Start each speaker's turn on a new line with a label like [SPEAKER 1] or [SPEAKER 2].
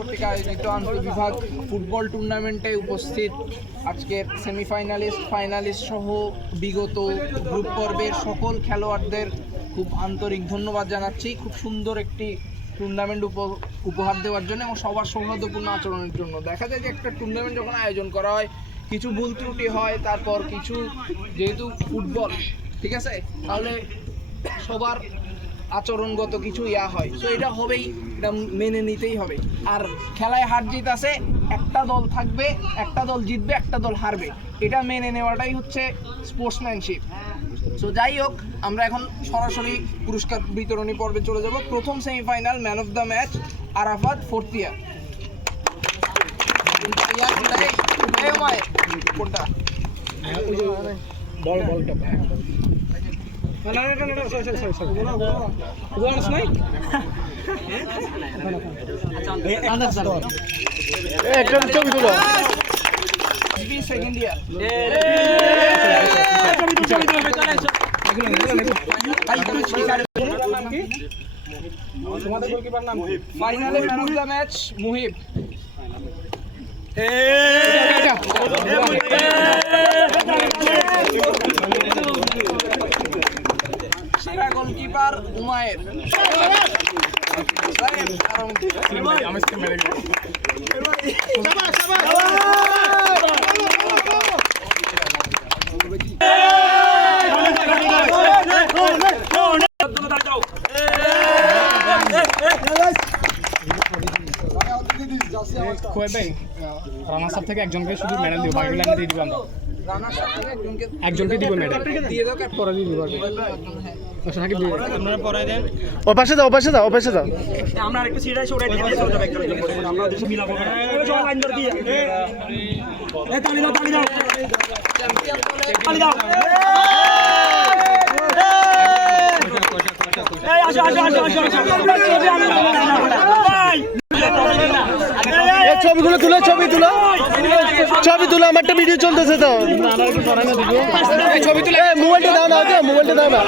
[SPEAKER 1] কর্তৃক আয়োজিত আন্তঃবিভাগ ফুটবল টুর্নামেন্টে উপস্থিত। আজকের সেমিফাইনালিস্ট, ফাইনালিস্ট সহ বিগত গ্রুপ পর্বের সকল খেলোয়াড়দের খুব আন্তরিক ধন্যবাদ জানাচ্ছি। খুব সুন্দর একটি টুর্নামেন্ট উপ- উপহার দেওয়ার জন্য এবং সবার সৌহার্দ্যপূর্ণ আচরণের জন্য। দেখা যায় যে একটা টুর্নামেন্ট যখন আয়োজন করা হয়, কিছু ভুল ত্রুটি হয়, তারপর কিছু যেহেতু ফুটবল, ঠিক আছে? তাহলে সবার আচরণগত কিছু ইয়া হয় তো এটা হবেই এটা মেনে নিতেই হবে আর খেলায় হার জিত আছে একটা দল থাকবে একটা দল জিতবে একটা দল হারবে এটা মেনে নেওয়াটাই হচ্ছে স্পোর্টসম্যানশিপ সো যাই হোক আমরা এখন সরাসরি পুরস্কার বিতরণী পর্বে চলে যাব প্রথম semifinal man of the match Arafat fourth কোনটা বল বলটা সেকেন্ড ইয়ার তোমাদের গোলকিপার নাম ফাইনালে man of the match Muhib. সেরা গোলকিপার উমায়ের
[SPEAKER 2] খোয়েব ভাই রানার সাপ থেকে একজনকে শুধু মেডেল দিব বাকিগুলো আমি দিয়ে দিব আমরা
[SPEAKER 1] রানার সাথে একজনকে
[SPEAKER 2] দিব মেডেল
[SPEAKER 1] দিয়ে দাও কাট
[SPEAKER 2] পরে দিব
[SPEAKER 3] ও পাশে দাও ও পাশে দাও পাশে দাও
[SPEAKER 4] আমরা আরেকটু সিট আছে ওটা দিয়ে চলে যাবে একদম আমরা দেশে মিলাবো চল লাইন ধরে দিয়ে এ তালি দাও তালি দাও তালি দাও এই আসো আসো আসো আসো। ভাই
[SPEAKER 3] ছবিগুলো তুলো, ছবি তুলো। ছবি তুলো, আমার একটা ভিডিও চলতেছে তো। ছবি তুলে মোবাইলটা দাও না মোবাইলটা দাও না।